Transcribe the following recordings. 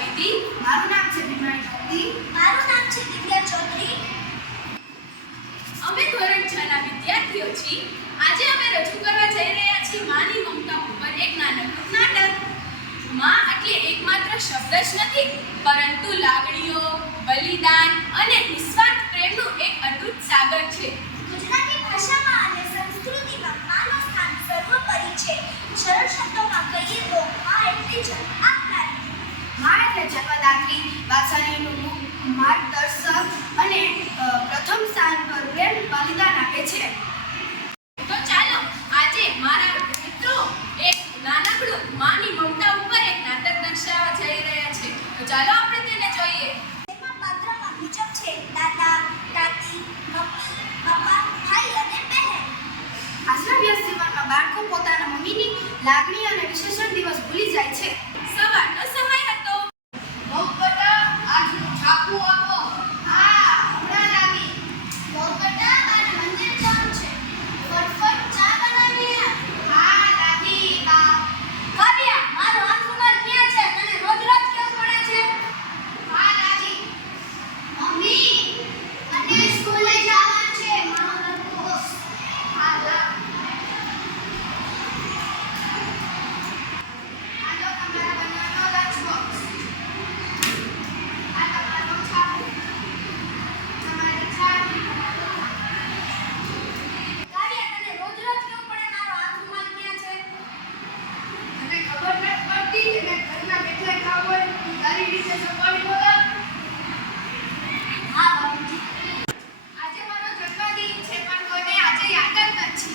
વિધિ મારું નામ છે ભીમાઈ ચોકડી મારું નામ છે દિવ્યા ચૌધરી. અમે ધોરણ 6 ના વિદ્યાર્થીઓ છીએ. આજે અમે રજૂ કરવા જઈ રહ્યા છીએ માની મમતા ઉપર એક નાનકડું નાટક. માં એટલે એકમાત્ર શબ્દ જ નથી પરંતુ લાગણીઓ બલિદાન અને નિસ્વાર્થ પ્રેમનું એક અદ્ભુત સાગર છે ગુજરાતી ભાષામાં અને સંસ્કૃતિમાં માનું સ્થાન સર્વોપરી છે સરળ શબ્દોમાં કહીએ તો મા એટલે જન્મ આપનારી એટલે જન્મદાત્રી વાત્સલ્યનું માર્ગદર્શક અને પ્રથમ સ્થાન પર પ્રેમ બલિદાન આપે છે. તો ચાલો આજે મારા મિત્રો એક નાનકડું માની મમતા ઉપર એક નાટક દર્શાવવા જઈ રહ્યા છે. તો ચાલો આપણે તેને જોઈએ. તેમાં પાત્રમાં મુજબ છે દાદા દાદી મમ્મી પપ્પા ભાઈ અને બહેન. આજના વ્યસ્ત જીવનમાં બાળકો પોતાના મમ્મીની લાગણી અને વિશેષણ દિવસ ભૂલી જાય છે. સવારનો સમય હતો મોકટા આજનું છાપું આપો હા હમણાં જ આવી મોકટા અને મંદિર જવાનું છે ફટફટ ચા બનાવીએ હા દાદી બા કાવ્યા મારો હાથ રૂમાલ ક્યાં છે તને રોજ રોજ કેવું પડે છે હા દાદી મમ્મી મને સ્કૂલે જવાનું છે મારો બોસ હા લા આ જો તમારા બંનેનો લંચ બોક્સ આ તમારો છાપું તમારી ચાવી કાવ્યા તને રોજ રોજ કેવું પડે મારો હાથ રૂમાલ ક્યાં છે તને ખબર નથી પડતી કે મેં ઘરના બેઠા ખાવું હોય તું તારી રીતે સંભાળી બોલા હા બાબુજી આજે મારો જન્મદિન છે પણ કોઈને આજે યાદ જ નથી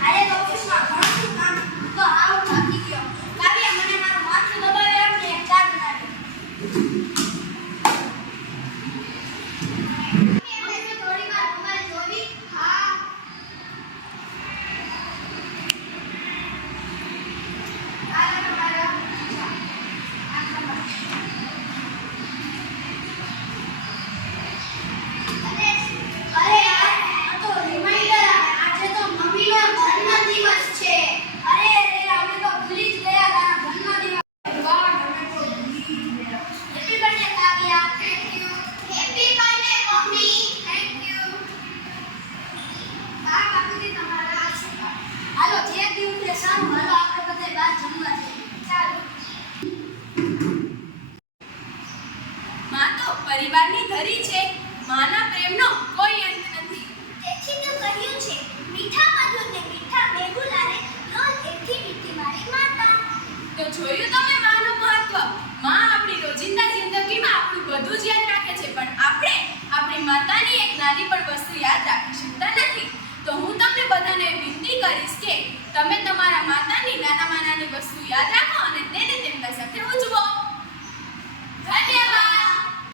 આજે તો ઓફિસમાં ઘણું બધું કામ હતું. તો આવું થાકી ગયો કાવ્યા મને મારું માથું દબાવી આપ ને એક ચા બનાવી મમ્મી થોડી વાર મોબાઈલ જોવી હા આ તમારા આ તમારા અને અરે યાર આ તો રિમાઇન્ડર આવે આજે તો મમ્મીનો જન્મદિવસ છે અરે અરે આપણે તો ભૂલી જ ગયા તારા જન્મદિવસ વાહ તમે તો ભૂલી જ ગયા happy birthday Kavya thank you happy birthday mummy thank you આ બાપુજી તમારા આશીર્વાદ હાલો જે દિવસે સારું હાલો આપણે બધે બહાર જમવા જઈએ ચાલો માં તો પરિવારની ધરી છે. માના પ્રેમનો કોઈ અંત નથી. તેથી તો કહ્યું છે મીઠા મધુર ને મીઠા મેહુલારે રોજ એકથી મીઠી મારી માતા. તો જોયું તમે માનું મહત્વ? માં આપણી રોજિંદા જિંદગીમાં આપણું બધું જ યાદ રાખે છે પણ આપણે આપણી માતાની એક નાની પણ વસ્તુ યાદ રાખી શકતા નથી. તો હું તમને બધાને વિનંતી કરીશ કે તમે તમારા માતાની